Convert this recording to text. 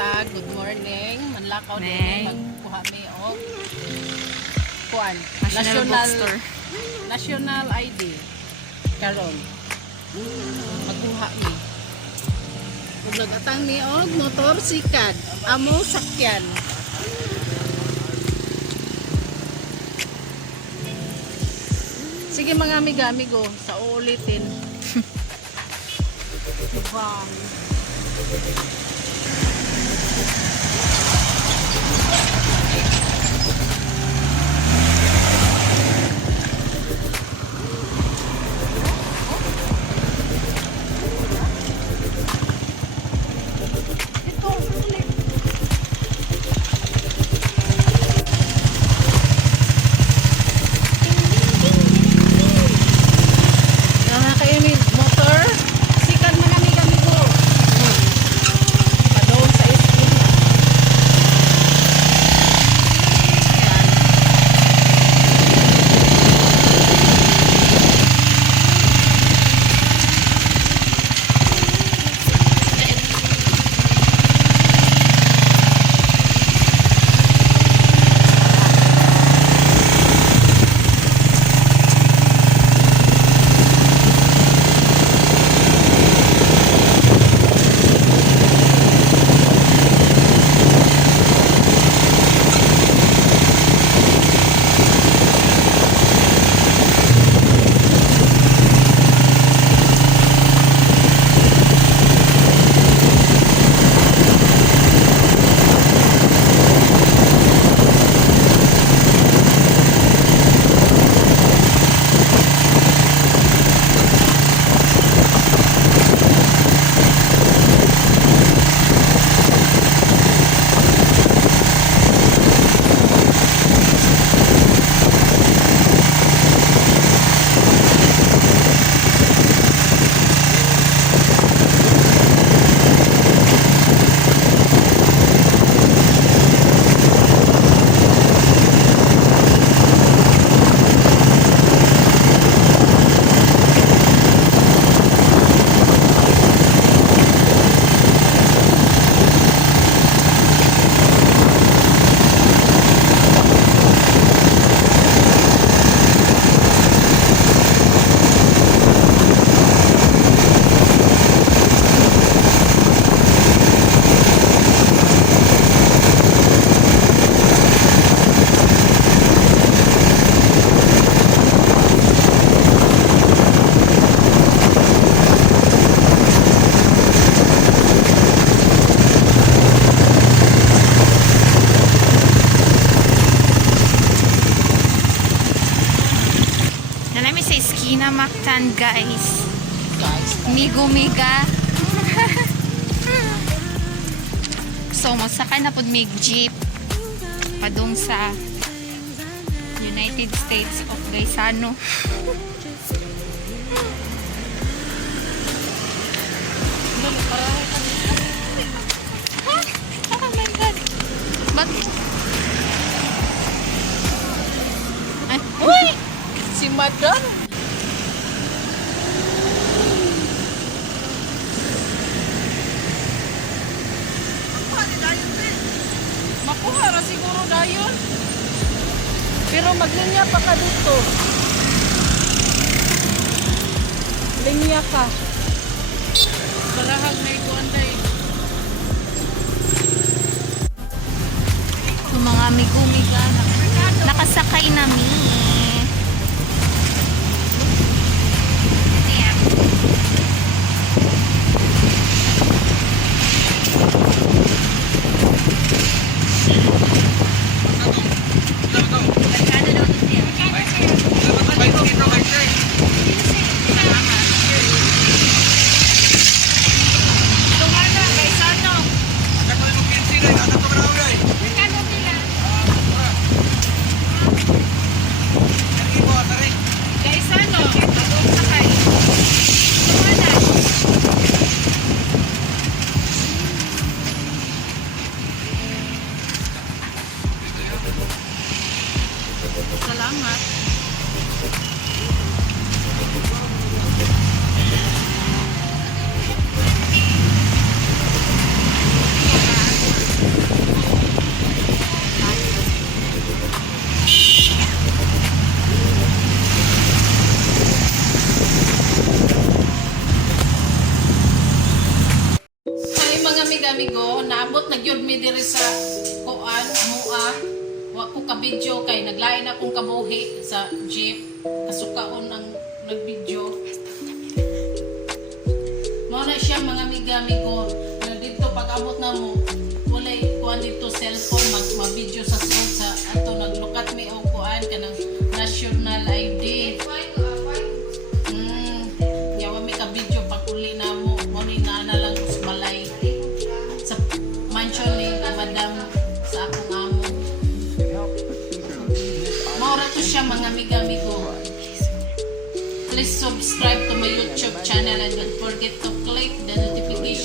matag, good morning. Manlakaw din Neng. magkuha mi og kuan, National Bookstore. National ID. Karon. Magkuha mi. Ug nagatang mi og motor sikad, amo sakyan. Sige mga amigo, sa uulitin. Bang. Motor, sikat mga amigo. Padoon sa school. Nalami sa Esquina Mactan, guys. Migo-miga. So, masakay na po mig jeep padung sa United States of Gaisano. Oh my God. Bakit? Ay, uy! Si Madam. Makuha ra siguro dayon. Pero maglinya pa ka dito. Linya ka. Barahag na ikuan day. Yung mga amigo-miga nakasakay na mi. diri sa kuan mua. Wa ko ka video kay naglain akong kabuhi sa jeep. Kasukaon ang nag-video. Mao na siya mga amiga-amigo. Dito pag abot na mo, walay kuan dito cellphone mag-video sa phone sa ato naglukat mi og kuan kanang national ID. Yawa mi ka video pag uli na mo, mo ni na lang us balay sa mansion ni madam sa akong amo. Maura to siya mga amiga-amigo. Please subscribe to my YouTube channel and don't forget to click the notification